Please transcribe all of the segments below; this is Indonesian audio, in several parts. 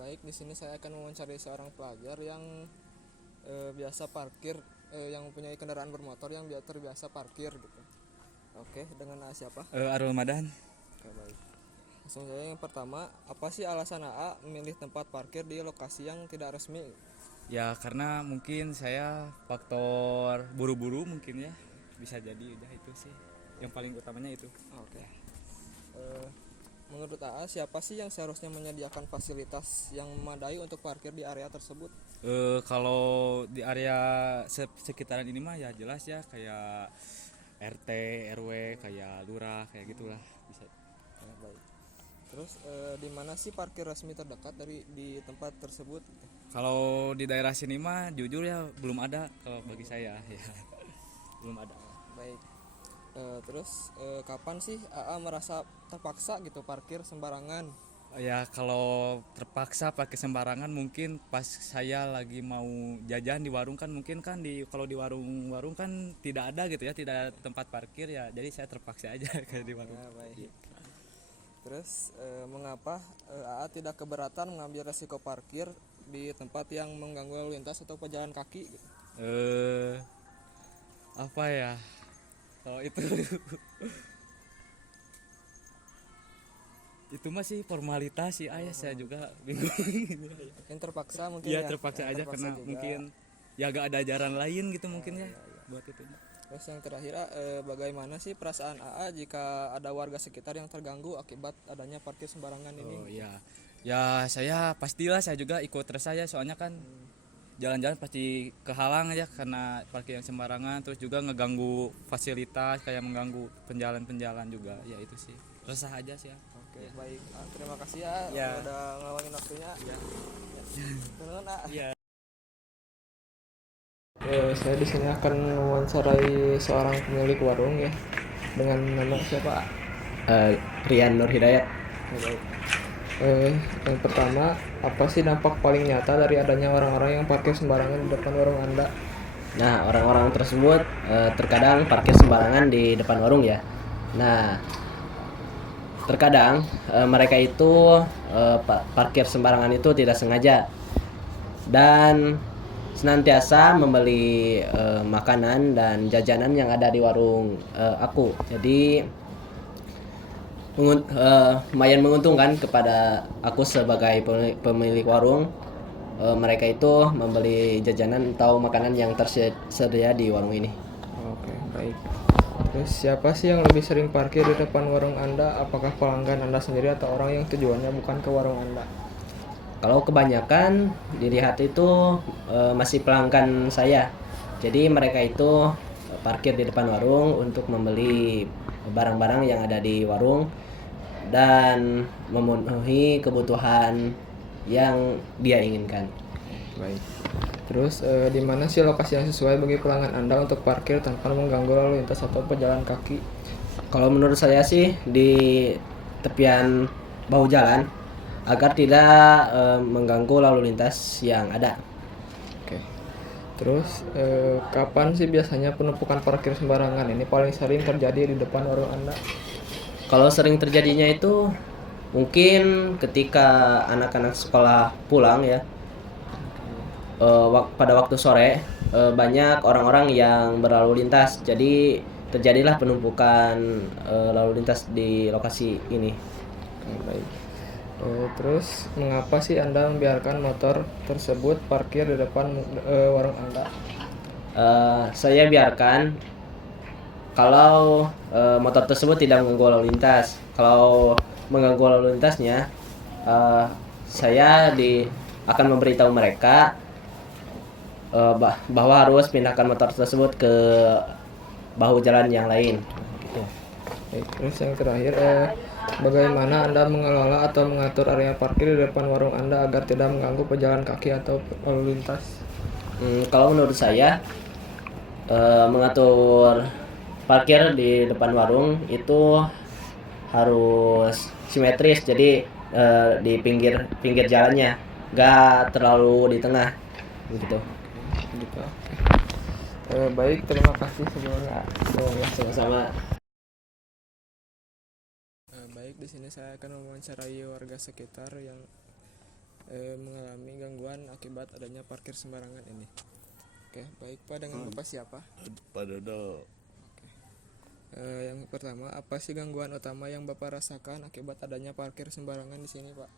Baik, di sini saya akan mewawancari seorang pelajar yang biasa parkir, yang mempunyai kendaraan bermotor yang terbiasa parkir gitu. Oke, dengan siapa? Arul Madan. Oke, baik. Langsung saja yang pertama, apa sih alasan AA memilih tempat parkir di lokasi yang tidak resmi? Ya karena mungkin saya faktor buru-buru mungkin ya, bisa jadi udah itu sih yang paling utamanya itu. Oke. Eh, Menurut AA, siapa sih yang seharusnya menyediakan fasilitas yang memadai untuk parkir di area tersebut? Kalau di area sekitaran ini mah ya jelas ya kayak RT, RW, kayak lurah kayak gitulah bisa. Ya, baik. Terus di mana sih parkir resmi terdekat dari di tempat tersebut? Kalau di daerah sini mah jujur ya belum ada kalau bagi saya ya belum ada. Baik. Kapan sih AA merasa terpaksa gitu parkir sembarangan? Ya kalau terpaksa pakai sembarangan mungkin pas saya lagi mau jajan di warung kan mungkin kan kalau di warung-warung kan tidak ada gitu ya, tidak ada tempat parkir ya, jadi saya terpaksa aja kayak di warung. Ya, baik. Iya. Mengapa AA tidak keberatan mengambil resiko parkir di tempat yang mengganggu lalu lintas atau pejalan kaki gitu? Eh apa ya? Kalau itu itu masih formalitas sih ayah, saya juga bingung. Yang terpaksa mungkin Iya ya, terpaksa yang aja terpaksa karena juga. mungkin ya gak ada jalan lain gitu mungkin ya Ya, ya. buat itu. Terus yang terakhir, bagaimana sih perasaan AA jika ada warga sekitar yang terganggu akibat adanya parkir sembarangan ini? Oh iya, ya saya pastilah saya juga ikut resah ya, soalnya kan jalan-jalan pasti kehalang ya karena parkir yang sembarangan, terus juga ngeganggu fasilitas kayak mengganggu penjalan-penjalan juga, ya itu sih resah aja sih ya. Oke, Ya. baik. Terima kasih ya, Ya. udah ngeluangin waktunya. Ya. Nuhun, A. Ya. Saya di sini akan mewawancarai seorang pemilik warung ya, dengan nama siapa, A? Rian Nur Hidayat. Ya, baik. Yang pertama, apa sih dampak paling nyata dari adanya orang-orang yang parkir sembarangan di depan warung Anda? Nah, orang-orang tersebut terkadang parkir sembarangan di depan warung ya. Nah, terkadang mereka itu parkir sembarangan itu tidak sengaja dan senantiasa membeli makanan dan jajanan yang ada di warung aku. Jadi lumayan menguntungkan kepada aku sebagai pemilik warung. Mereka itu membeli jajanan atau makanan yang tersedia di warung ini. Oke, baik. Terus siapa sih yang lebih sering parkir di depan warung Anda? Apakah pelanggan Anda sendiri atau orang yang tujuannya bukan ke warung Anda? Kalau kebanyakan dilihat itu masih pelanggan saya. Jadi mereka itu parkir di depan warung untuk membeli barang-barang yang ada di warung dan memenuhi kebutuhan yang dia inginkan. Baik. Terus di mana sih lokasi yang sesuai bagi pelanggan Anda untuk parkir tanpa mengganggu lalu lintas atau pejalan kaki? Kalau menurut saya sih di tepian bahu jalan agar tidak mengganggu lalu lintas yang ada. Oke. Terus kapan sih biasanya penumpukan parkir sembarangan ini paling sering terjadi di depan warung Anda? Kalau sering terjadinya itu mungkin ketika anak-anak sekolah pulang ya, pada waktu sore banyak orang-orang yang berlalu lintas, jadi terjadilah penumpukan lalu lintas di lokasi ini. Oke, baik. Terus mengapa sih Anda membiarkan motor tersebut parkir di depan warung Anda? Saya biarkan kalau motor tersebut tidak mengganggu lalu lintas. Kalau mengganggu lalu lintasnya, saya akan memberitahu mereka bahwa harus pindahkan motor tersebut ke bahu jalan yang lain. Gitu. Baik, terus yang terakhir, bagaimana Anda mengelola atau mengatur area parkir di depan warung Anda agar tidak mengganggu pejalan kaki atau lalu lintas? Kalau menurut saya mengatur parkir di depan warung itu harus simetris, jadi di pinggir pinggir jalannya, gak terlalu di tengah, begitu. Gitu. Baik, terima kasih sebelumnya. Sama-sama. Baik, di sini saya akan mewawancarai warga sekitar yang mengalami gangguan akibat adanya parkir sembarangan ini. Oke, baik Pak, dengan Bapak siapa? Pak Dodo. Yang pertama, apa sih gangguan utama yang Bapak rasakan akibat adanya parkir sembarangan di sini, Pak?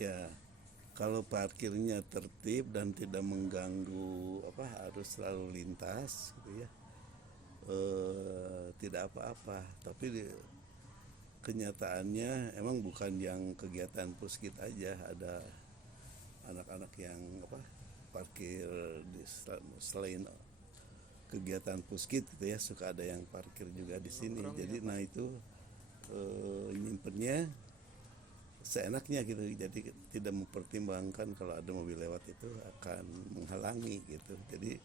Ya, kalau parkirnya tertib dan tidak mengganggu arus lalu lintas gitu ya, tidak apa-apa. Tapi kenyataannya emang bukan yang kegiatan puskit aja, ada anak-anak yang parkir selain kegiatan puskit gitu ya, suka ada yang parkir juga di sini. Jadi nah itu nyimpennya seenaknya gitu, jadi tidak mempertimbangkan kalau ada mobil lewat itu akan menghalangi gitu. Jadi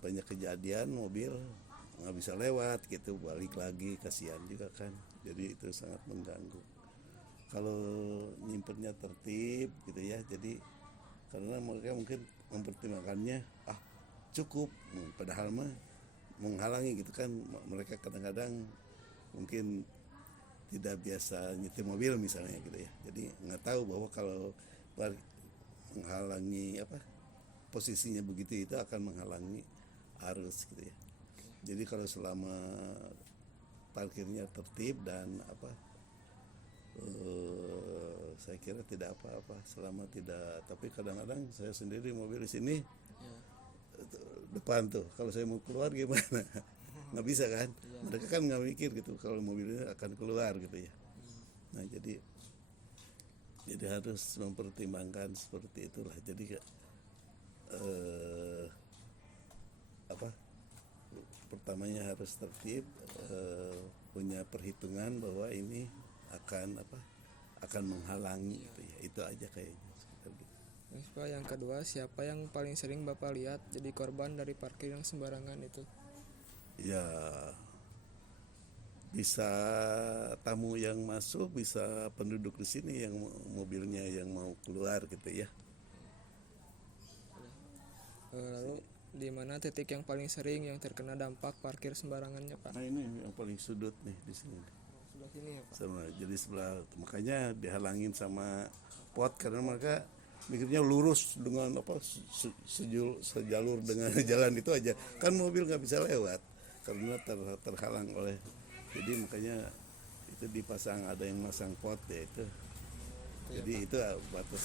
banyak kejadian mobil nggak bisa lewat gitu, balik lagi, kasihan juga kan. Jadi itu sangat mengganggu. Kalau nyimpennya tertib gitu ya, jadi karena mereka mungkin mempertimbangkannya cukup, padahal mah menghalangi gitu kan. Mereka kadang-kadang mungkin tidak biasa nyetir mobil misalnya gitu ya, jadi nggak tahu bahwa kalau menghalangi posisinya begitu itu akan menghalangi arus gitu ya. Jadi kalau selama parkirnya tertib dan saya kira tidak apa-apa selama tidak. Tapi kadang-kadang saya sendiri mobil di sini depan tuh, kalau saya mau keluar gimana? Nggak bisa kan? Mereka kan nggak mikir gitu kalau mobilnya akan keluar gitu ya. Nah jadi harus mempertimbangkan seperti itulah. Jadi pertamanya harus tertib, punya perhitungan bahwa ini akan menghalangi gitu ya. Itu aja kayaknya. Terus Pak, yang kedua, siapa yang paling sering Bapak lihat jadi korban dari parkir yang sembarangan itu? Ya, bisa tamu yang masuk, bisa penduduk di sini yang mobilnya yang mau keluar gitu ya. Lalu di mana titik yang paling sering yang terkena dampak parkir sembarangannya, Pak? Nah ini yang paling sudut nih di sini. Sebelah sini ya, Pak? Jadi sebelah, makanya dihalangin sama pot karena mereka mikirnya lurus dengan sejalur dengan jalan itu aja, kan mobil nggak bisa lewat karena terhalang oleh. Jadi makanya itu dipasang, ada yang masang pot ya itu. Jadi itu batas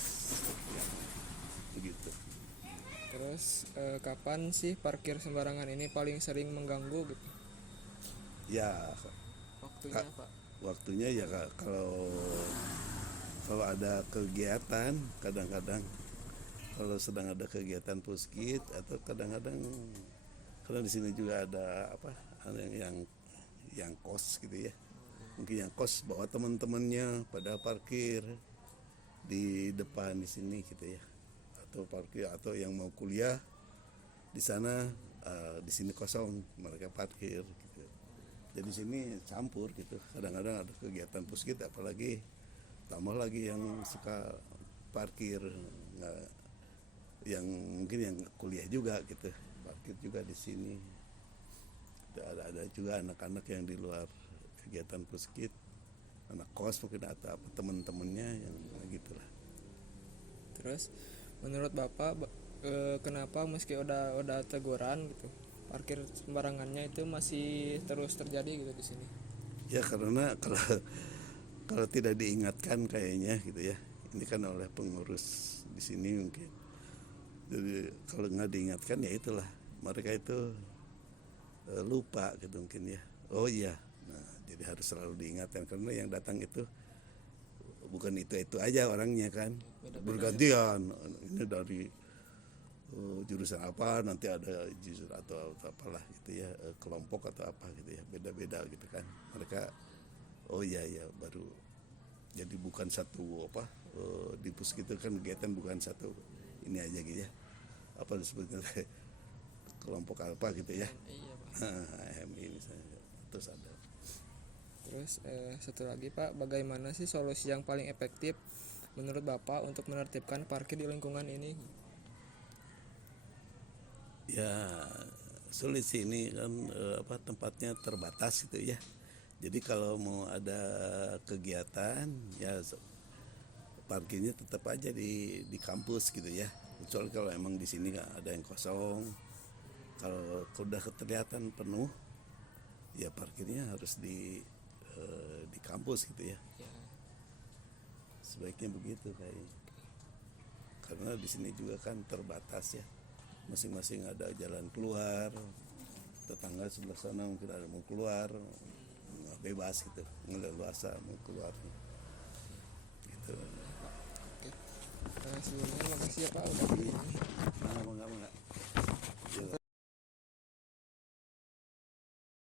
yang begitu. Terus kapan sih parkir sembarangan ini paling sering mengganggu gitu? Ya Waktunya, Pak? Waktunya ya kalau ada kegiatan, kadang-kadang kalau sedang ada kegiatan puskit, atau kadang-kadang karena di sini juga ada yang kos gitu ya, mungkin yang kos bawa teman-temannya pada parkir di depan di sini gitu ya, atau parkir, atau yang mau kuliah di sana, di sini kosong mereka parkir gitu. Jadi sini campur gitu, kadang-kadang ada kegiatan puskit, apalagi tambah lagi yang suka parkir, yang mungkin yang kuliah juga gitu, parkir juga di sini. Ada juga anak-anak yang di luar kegiatan puskit, anak kos mungkin atau teman-temannya yang gitulah. Terus menurut Bapak kenapa meski udah teguran gitu, parkir sembarangannya itu masih terus terjadi gitu di sini? Ya karena kalau tidak diingatkan kayaknya gitu ya, ini kan oleh pengurus di sini mungkin. Jadi kalau nggak diingatkan ya itulah, mereka itu lupa gitu mungkin ya. Oh iya, nah jadi harus selalu diingatkan karena yang datang itu bukan itu aja orangnya kan, bergantian. Ini dari jurusan apa, nanti ada jurusan atau apalah gitu ya, kelompok atau apa gitu ya, beda-beda gitu kan. Mereka oh iya baru, jadi bukan satu di puskit itu kan kegiatan bukan satu ini aja gitu ya, apa disebutnya kelompok apa gitu ya. Iya, Pak. HMI misalnya, terus ada. Terus satu lagi, Pak, bagaimana sih solusi yang paling efektif menurut Bapak untuk menertibkan parkir di lingkungan ini? Ya solusi ini kan tempatnya terbatas gitu ya. Jadi kalau mau ada kegiatan ya parkirnya tetap aja di kampus gitu ya, kecuali kalau emang di sini nggak ada yang kosong. Kalau udah kelihatan penuh ya parkirnya harus di kampus gitu ya, Ya. sebaiknya begitu kayaknya. Karena di sini juga kan terbatas ya, masing-masing ada jalan keluar, tetangga sebelah sana mungkin ada mau keluar, nggak bebas gitu, nggak luasa mau keluar gitu. Oke. Sebelumnya makasih ya Pak udah di Enggak.